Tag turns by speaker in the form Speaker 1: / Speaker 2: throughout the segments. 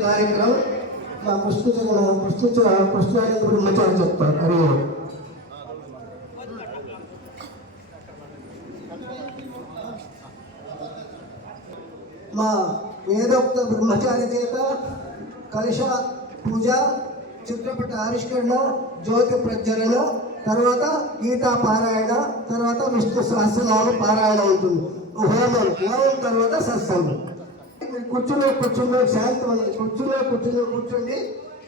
Speaker 1: కార్యక్రమం మా బ్రహ్మచారి చెప్తారు. హరి మా వేదోక్త బ్రహ్మచారి చేత కలిష పూజ చిత్రపట ఆవిష్కరణ జ్యోతి ప్రజ్వలన తర్వాత గీతా పారాయణ తర్వాత విష్ణు సహస్రనామ పారాయణ ఉంటుంది. హోమం హోమం తర్వాత సత్సంగం. మీరు కూర్చునే కూర్చుందో శాంతమైన కూర్చునే కూర్చునే కూర్చోండి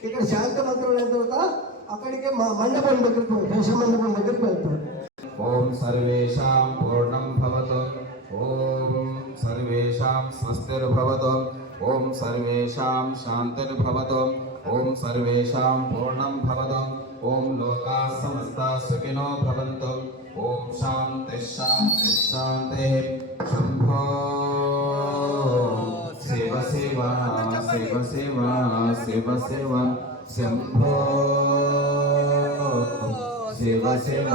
Speaker 1: ఇక్కడ శాంతమంతమైన తర్వాత అక్కడికి మా మండపం దగ్గరికి దేశ మండపం దగ్గరికి వెళ్తారు.
Speaker 2: ఓం సర్వేషాం పూర్ణం భవతు. ఓం సర్వేషాం స్వస్తిర్భవతు ఓం సర్వేషాం శాంతిర్భవతు ఓం సర్వేషాం పూర్ణం భవతు. ఓం లోకా సమస్త సుఖినో భవంతు. ఓం శాంతి శాంతి శాంతి. శివ శివ శంభో శివ శివ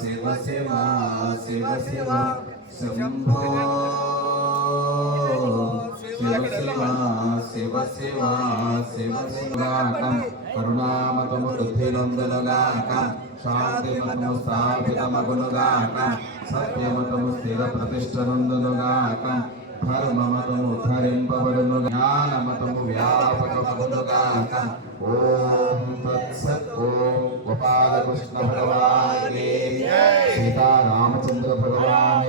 Speaker 2: శివ శివ శివ శివ శంభో శివ శివ శివ శివ శివ శివాకం కరుణామతము బుద్ధినందులుగాక శాంతిమతము స్థాపితమగునుగాక సత్యమతము స్థిర ప్రతిష్టనందులుగాక ధర్మమతము ధరింపబడు కాక ఓం తత్సత్. ఓం గోపాల కృష్ణ భగవాన్ సీతా రామచంద్ర భగవాన్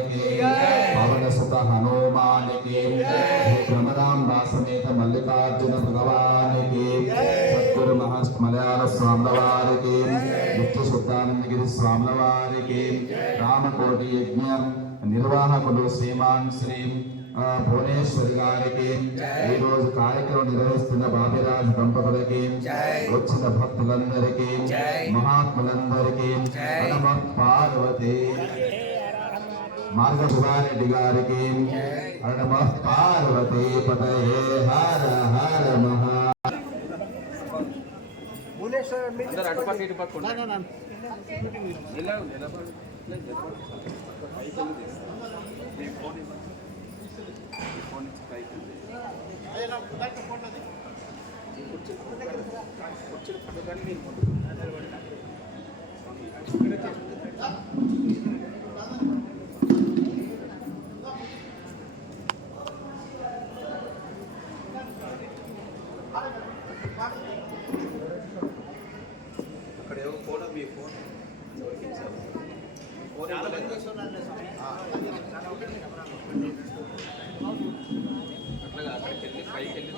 Speaker 2: పవన సుత హనుమాన్ భ్రమరాంబాసమేత మల్లికార్జున నిర్వాహకులు శ్రీమాన్ శ్రీ భువనేశ్వరి గారికి ఈ రోజు కార్యక్రమం నిర్వహిస్తున్న బాబిరాజ్ దంపతులకి వచ్చిన భక్తులందరికీ మహాత్ములందరికీ నమ పార్వతి మార్గ శివారెడ్డి గారికి నమ పార్వతి పతయే హర హర మహా.
Speaker 3: నిలబడు. ఫోన్ ఇవ్వు. ఈ ఫోన్ ఇచ్చి మీరు అక్కడ ఏవో ఫోన్ మీ ఫోన్ ఎవరికి సార్ అట్లాగా అక్కడికి వెళ్ళి పైకి వెళ్ళి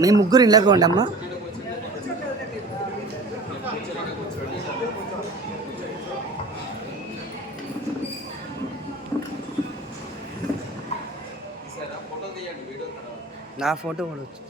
Speaker 4: మీ ముగ్గురు ఇళ్ళకి ఉండమ్మా నా ఫోటో కూడా వచ్చి